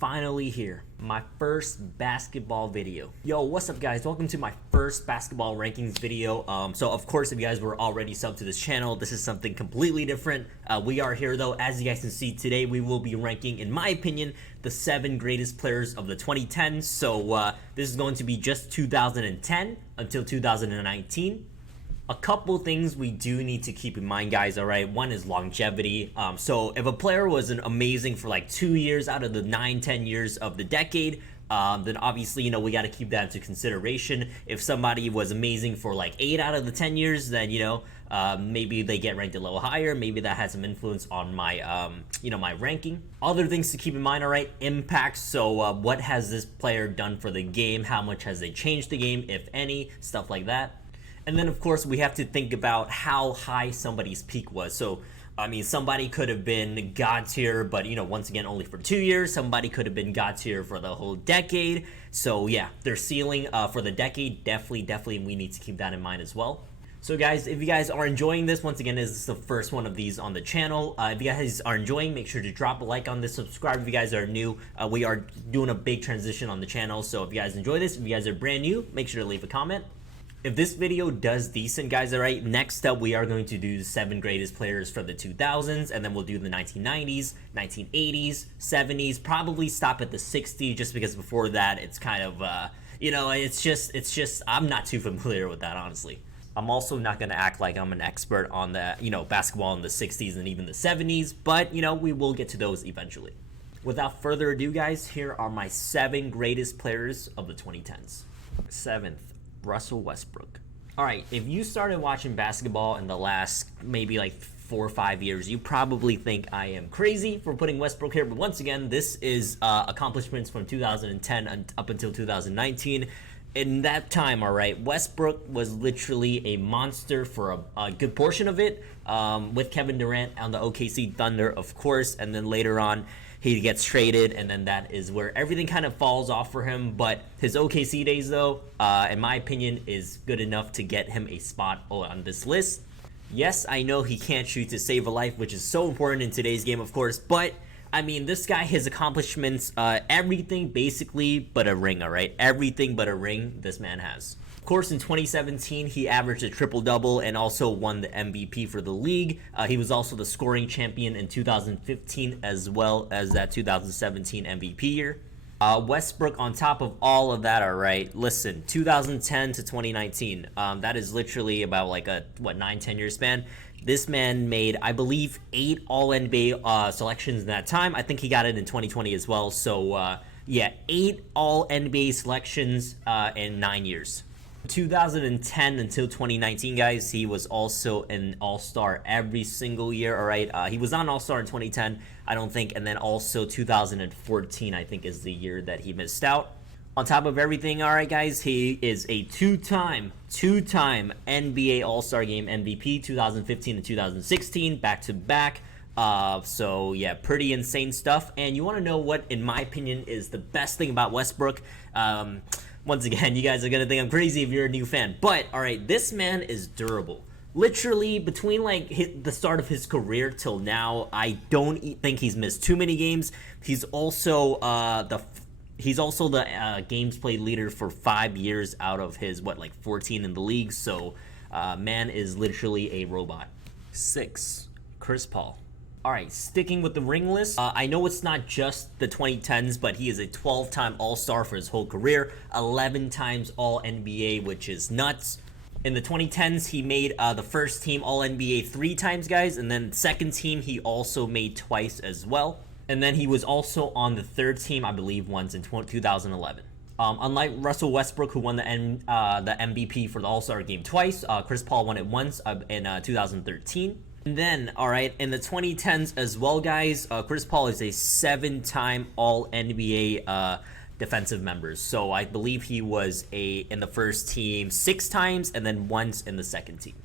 finally here. My first basketball video. Yo, what's up guys? Welcome to my first basketball rankings video. So of course, if you guys were already subbed to this channel, this is something completely different. We are here though, as you guys can see today, we will be ranking, in my opinion, the 7 greatest players of the 2010s. So this is going to be just 2010 until 2019. A couple things we do need to keep in mind, guys. All right, one is longevity. So if a player was amazing for like 2 years out of the 9-10 years of the decade, then obviously, we got to keep that into consideration. If somebody was amazing for like 8 out of the 10 years, then maybe they get ranked a little higher. Maybe that has some influence on my my ranking. Other things to keep in mind, all right, impact. So what has this player done for the game? How much has they changed the game, if any? Stuff like that. And then, of course, we have to think about how high somebody's peak was. So, I mean, somebody could have been God tier, but, once again, only for 2 years. Somebody could have been God tier for the whole decade. So, yeah, their ceiling for the decade, definitely, we need to keep that in mind as well. So, guys, if you guys are enjoying this, once again, this is the first one of these on the channel. If you guys are enjoying, make sure to drop a like on this, subscribe if you guys are new. We are doing a big transition on the channel. So, if you guys enjoy this, if you guys are brand new, make sure to leave a comment. If this video does decent, guys, all right, next up we are going to do the 7 greatest players for the 2000s, and then we'll do the 1990s, 1980s, 70s, probably stop at the 60s, just because before that it's kind of, it's just, I'm not too familiar with that, honestly. I'm also not going to act like I'm an expert on the, basketball in the 60s and even the 70s, but, we will get to those eventually. Without further ado, guys, here are my 7 greatest players of the 2010s. 7th. Russell Westbrook. All right, if you started watching basketball in the last maybe like 4 or 5 years, you probably think I am crazy for putting Westbrook here. But once again, this is accomplishments from 2010 up until 2019. In that time, all right, Westbrook was literally a monster for a good portion of it, with Kevin Durant on the OKC Thunder, of course, and then later on, he gets traded, and then that is where everything kind of falls off for him. But his OKC days, though, in my opinion, is good enough to get him a spot on this list. Yes, I know he can't shoot to save a life, which is so important in today's game, of course. But, I mean, this guy, his accomplishments, everything basically but a ring, all right? Everything but a ring this man has. Of course, in 2017, he averaged a triple-double and also won the MVP for the league. He was also the scoring champion in 2015 as well as that 2017 MVP year. Westbrook, on top of all of that, all right, listen, 2010 to 2019, that is literally about like a, 9-10 year span. This man made, I believe, 8 All-NBA selections in that time. I think he got it in 2020 as well. So, yeah, 8 All-NBA selections in 9 years. 2010 until 2019, guys, he was also an all-star every single year. All right, he was not an all-star in 2010, I don't think, and then also 2014, I think, is the year that he missed out. On top of everything, all right, guys, he is a two-time NBA All-Star Game MVP, 2015 and 2016, back-to-back. So yeah, pretty insane stuff. And you want to know what, in my opinion, is the best thing about Westbrook? Once again, you guys are going to think I'm crazy if you're a new fan. But, all right, this man is durable. Literally, between like the start of his career till now, I don't think he's missed too many games. He's also the games played leader for 5 years out of his, 14 in the league. So, man is literally a robot. 6. Chris Paul. All right, sticking with the ring list, I know it's not just the 2010s, but he is a 12-time All-Star for his whole career, 11 times All-NBA, which is nuts. In the 2010s, he made the first team All-NBA 3 times, guys, and then second team he also made twice as well. And then he was also on the third team, I believe, once in 2011. Unlike Russell Westbrook, who won the MVP for the All-Star game twice, Chris Paul won it once in 2013. And then, all right, in the 2010s as well, guys, Chris Paul is a 7-time All-NBA defensive member. So I believe he was in the first team 6 times and then once in the second team.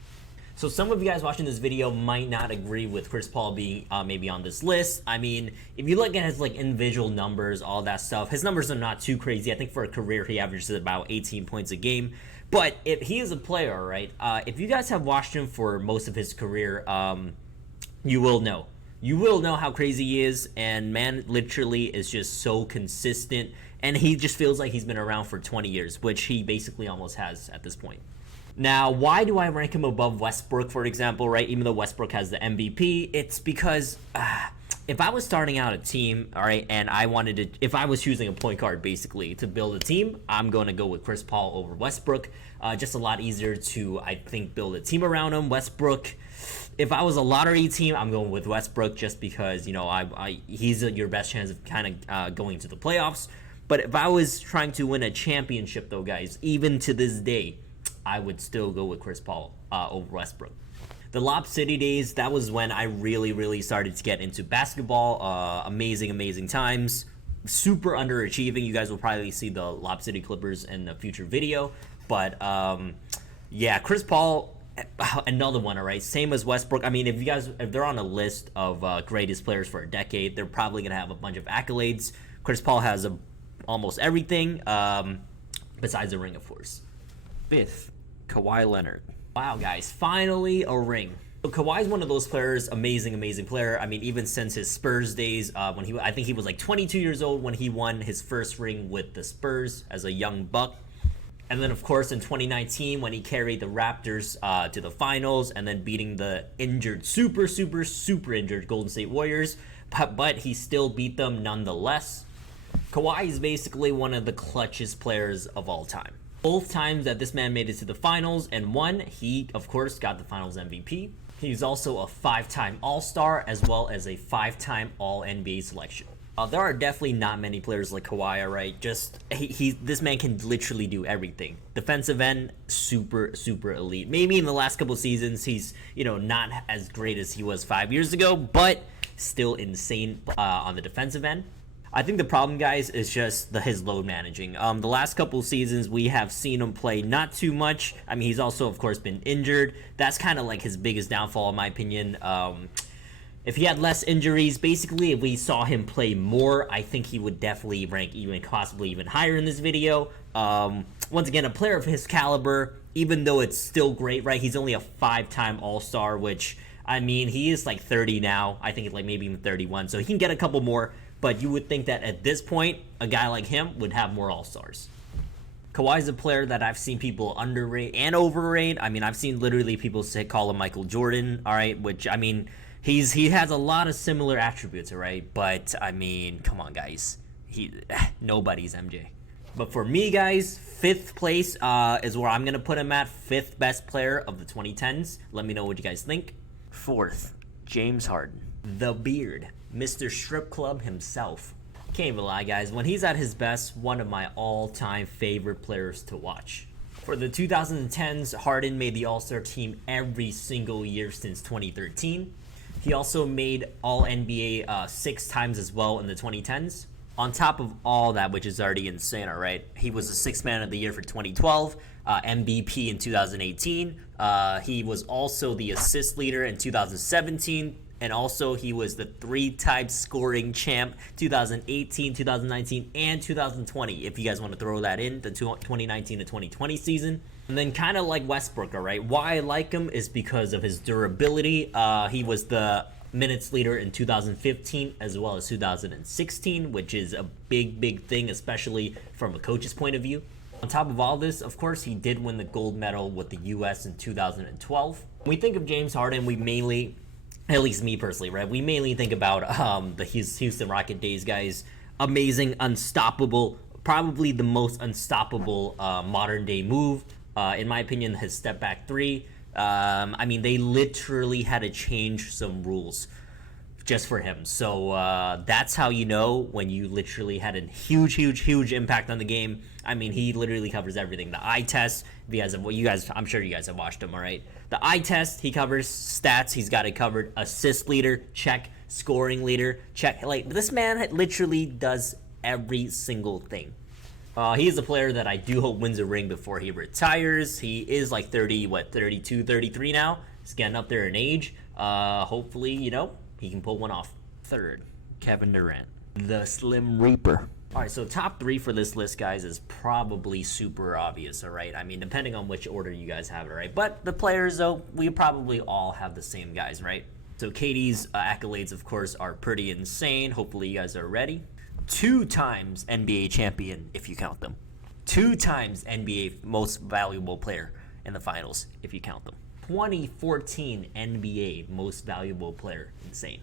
So some of you guys watching this video might not agree with Chris Paul being maybe on this list. I mean, if you look at his individual numbers, all that stuff, his numbers are not too crazy. I think for a career, he averages about 18 points a game. But if he is a player, right, if you guys have watched him for most of his career, you will know. you will know how crazy he is. And man, literally is just so consistent. And he just feels like he's been around for 20 years, which he basically almost has at this point. Now, why do I rank him above Westbrook, for example, right? Even though Westbrook has the MVP, it's because if I was starting out a team, all right, and I wanted to, if I was choosing a point guard basically to build a team, I'm going to go with Chris Paul over Westbrook. Just a lot easier to, I think, build a team around him. Westbrook, if I was a lottery team, I'm going with Westbrook just because, you know, he's your best chance of kind of going to the playoffs. But if I was trying to win a championship, though, guys, even to this day, I would still go with Chris Paul over Westbrook. The Lob City days, that was when I really started to get into basketball. Amazing times. Super underachieving. You guys will probably see the Lob City Clippers in a future video. But yeah, Chris Paul, another one, all right? Same as Westbrook. I mean, if they're on a list of greatest players for a decade, they're probably going to have a bunch of accolades. Chris Paul has almost everything, besides a ring, of course. Fifth, Kawhi Leonard. Wow, guys, finally a ring. So Kawhi's one of those players, amazing player. I mean, even since his Spurs days, when I think he was like 22 years old when he won his first ring with the Spurs as a young buck. And then, of course, in 2019, when he carried the Raptors to the finals and then beating the injured, super injured Golden State Warriors, but he still beat them nonetheless. Kawhi is basically one of the clutchest players of all time. Both times that this man made it to the finals and won, he, of course, got the finals MVP. He's also a 5-time All-Star as well as a 5-time All-NBA selection. There are definitely not many players like Kawhi, right? Just this man can literally do everything. Defensive end, super elite. Maybe in the last couple seasons, he's not as great as he was 5 years ago, but still insane on the defensive end. I think the problem, guys, is just his load managing. The last couple seasons, we have seen him play not too much. I mean, he's also, of course, been injured. That's kind of like his biggest downfall, in my opinion. If he had less injuries, basically, if we saw him play more, I think he would definitely rank possibly even higher in this video. Once again, a player of his caliber, even though it's still great, right? He's only a 5-time All-Star, which, I mean, he is like 30 now. I think it's like maybe even 31, so he can get a couple more. But you would think that at this point, a guy like him would have more All-Stars. Kawhi's a player that I've seen people underrate and overrate. I mean, I've seen literally people call him Michael Jordan, all right? Which, I mean, he has a lot of similar attributes, all right? But, I mean, come on, guys. Nobody's MJ. But for me, guys, 5th place is where I'm going to put him at. 5th best player of the 2010s. Let me know what you guys think. 4th, James Harden. The Beard. Mr. Strip Club himself. Can't even lie, guys. When he's at his best, one of my all-time favorite players to watch. For the 2010s, Harden made the All-Star team every single year since 2013. He also made All-NBA 6 times as well in the 2010s. On top of all that, which is already insane, all right? He was the 6th man of the year for 2012, MVP in 2018. He was also the assist leader in 2017. And also, he was the 3-time scoring champ 2018, 2019, and 2020, if you guys want to throw that in, the 2019 to 2020 season. And then kind of like Westbrook, all right? Why I like him is because of his durability. He was the minutes leader in 2015 as well as 2016, which is a big thing, especially from a coach's point of view. On top of all this, of course, he did win the gold medal with the U.S. in 2012. When we think of James Harden, we mainly... At least me personally, right? We mainly think about the Houston Rocket days, guys. Amazing, unstoppable, probably the most unstoppable modern day move. In my opinion, his step back 3. I mean, they literally had to change some rules just for him. So that's how you know when you literally had a huge impact on the game. I mean, he literally covers everything. The eye test, I'm sure you guys have watched him, all right? The eye test, he covers stats. He's got it covered. Assist leader, check. Scoring leader, check. Like, this man literally does every single thing. He is a player that I do hope wins a ring before he retires. He is like 32, 33 now. He's getting up there in age. Hopefully, he can pull one off. 3rd, Kevin Durant, the Slim Reaper. All right, so top 3 for this list, guys, is probably super obvious, all right? I mean, depending on which order you guys have it, all right? But the players, though, we probably all have the same guys, right? So KD's accolades, of course, are pretty insane. Hopefully you guys are ready. 2 times NBA champion, if you count them. 2 times NBA most valuable player in the finals, if you count them. 2014 NBA most valuable player, insane.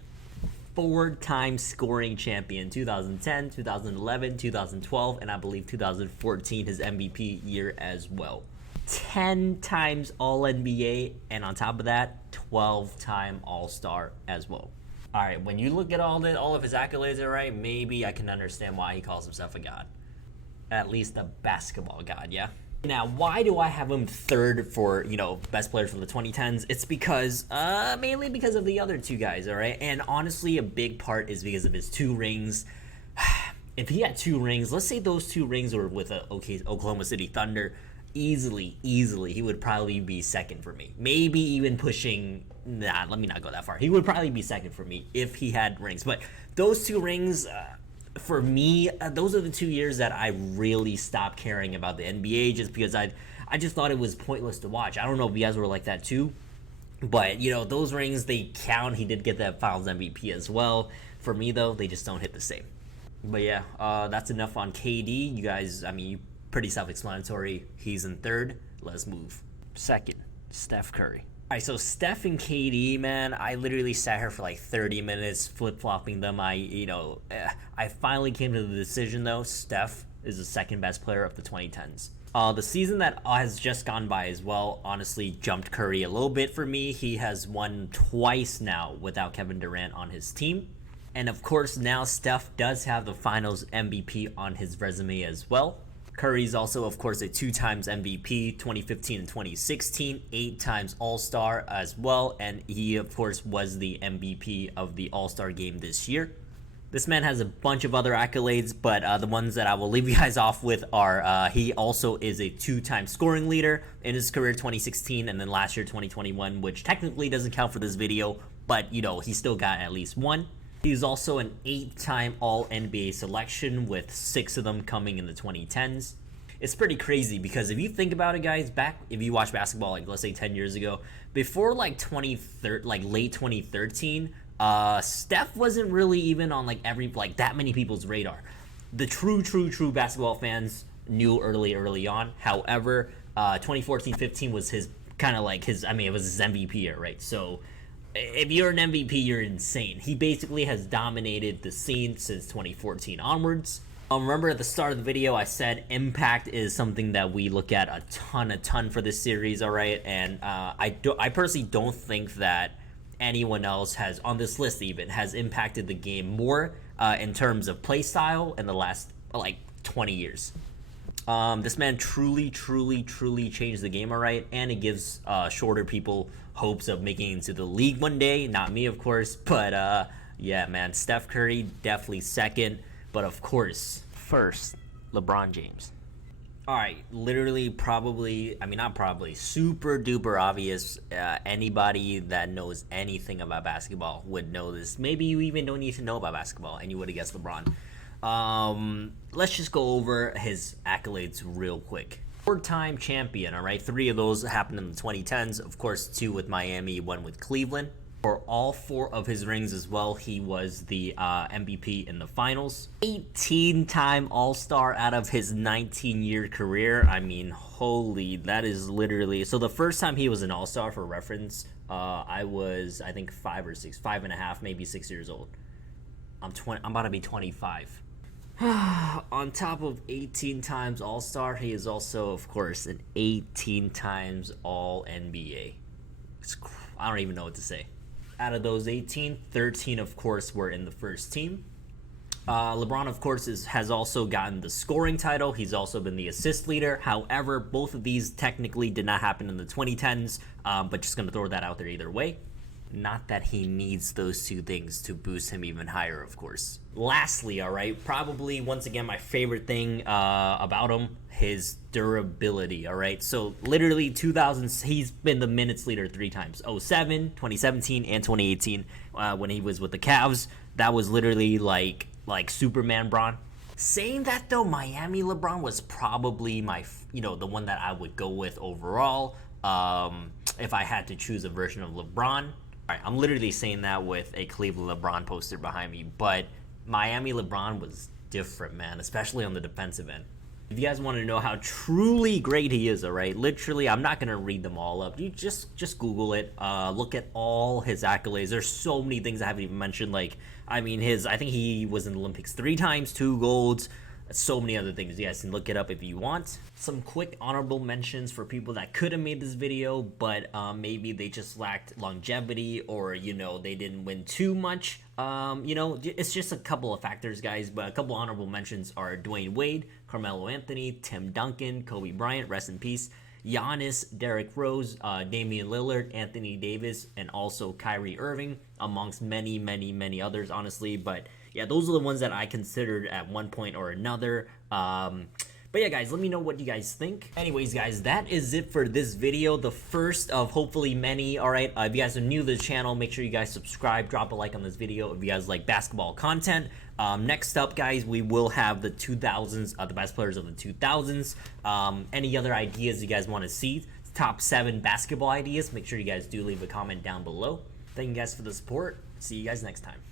4-time scoring champion, 2010, 2011, 2012, and I believe 2014, his MVP year as well. 10 times All-NBA, and on top of that, 12-time All-Star as well. All right, when you look at all of his accolades, all right, maybe I can understand why he calls himself a god. At least a basketball god, yeah? Now, why do I have him third for, best players from the 2010s? It's because, mainly because of the other 2 guys, all right? And honestly, a big part is because of his 2 rings. If he had 2 rings, let's say those 2 rings were with Oklahoma City Thunder, easily, he would probably be second for me. Maybe even pushing, let me not go that far. He would probably be second for me if he had rings. But those 2 rings, for me, those are the 2 years that I really stopped caring about the NBA, just because I just thought it was pointless to watch. I don't know if you guys were like that too, but those rings, they count. He did get that Finals MVP as well. For me though, they just don't hit the same. But yeah, that's enough on KD. You guys, pretty self-explanatory. He's in third. Let's move. Second, Steph Curry. All right, so Steph and KD, man, I literally sat here for like 30 minutes flip-flopping them. I finally came to the decision though. Steph is the second best player of the 2010s. The season that has just gone by as well, honestly, jumped Curry a little bit for me. He has won twice now without Kevin Durant on his team. And of course, now Steph does have the Finals MVP on his resume as well. Curry's also, of course, a 2 times MVP, 2015 and 2016, 8 times All-Star as well, and he, of course, was the MVP of the All-Star game this year. This man has a bunch of other accolades, but the ones that I will leave you guys off with are he also is a 2-time scoring leader in his career, 2016, and then last year, 2021, which technically doesn't count for this video, but, he still got at least 1. He's also an 8-time All-NBA selection, with 6 of them coming in the 2010s. It's pretty crazy because if you think about it, guys, if you watch basketball, like let's say 10 years ago, before late 2013, Steph wasn't really even on that many people's radar. The true basketball fans knew early on. However, 2014-15 was his kind of like his. It was his MVP year, right? So if you're an MVP, you're insane. He basically has dominated the scene since 2014 onwards. Remember at the start of the video, I said impact is something that we look at a ton for this series, all right? And I personally don't think that anyone else has, on this list even, has impacted the game more in terms of play style in the last, 20 years. This man truly changed the game, all right? And it gives shorter people hopes of making it into the league one day. Not me, of course, but yeah, man, Steph Curry definitely second, but of course, first, LeBron James. All right, literally, super duper obvious. Anybody that knows anything about basketball would know this. Maybe you even don't need to know about basketball, and you would have guessed LeBron. Let's just go over his accolades real quick. 4-time champion, all right? 3 of those happened in the 2010s. Of course, 2 with Miami, 1 with Cleveland. For all 4 of his rings as well, he was the MVP in the finals. 18-time All-Star out of his 19-year career. Holy, that is literally... So the first time he was an All-Star, for reference, I was, I think, 5 and a half, maybe 6 years old. I'm about to be 25. On top of 18 times All-Star, he is also, of course, an 18 times All-NBA. I don't even know what to say. Out of those 18, 13, of course, were in the first team. LeBron, of course, has also gotten the scoring title. He's also been the assist leader. However, both of these technically did not happen in the 2010s, but just going to throw that out there either way. Not that he needs those 2 things to boost him even higher, of course. Lastly, all right, probably, once again, my favorite thing about him, his durability, all right? So, literally, 2000s, he's been the minutes leader 3 times. 07, 2017, and 2018, when he was with the Cavs. That was literally like Superman Bron. Saying that, though, Miami LeBron was probably my, the one that I would go with overall. If I had to choose a version of LeBron. All right, I'm literally saying that with a Cleveland LeBron poster behind me, but Miami LeBron was different, man, especially on the defensive end. If you guys want to know how truly great he is, all right, literally, I'm not gonna read them all up. You just Google it. Look at all his accolades. There's so many things I haven't even mentioned. Like, I mean, I think he was in the Olympics 3 times, 2 golds. So many other things. You guys can look it up if you want. Some quick honorable mentions for people that could have made this video, but maybe they just lacked longevity, or they didn't win too much. It's just a couple of factors, guys. But a couple honorable mentions are Dwayne Wade, Carmelo Anthony, Tim Duncan, Kobe Bryant, rest in peace, Giannis, Derrick Rose, Damian Lillard, Anthony Davis, and also Kyrie Irving, amongst many, many, many others, honestly. But yeah, those are the ones that I considered at one point or another. But yeah, guys, let me know what you guys think. Anyways, guys, that is it for this video. The first of hopefully many. All right, if you guys are new to the channel, make sure you guys subscribe, drop a like on this video if you guys like basketball content. Next up, guys, we will have the 2000s, the best players of the 2000s. Any other ideas you guys want to see? Top 7 basketball ideas. Make sure you guys do leave a comment down below. Thank you guys for the support. See you guys next time.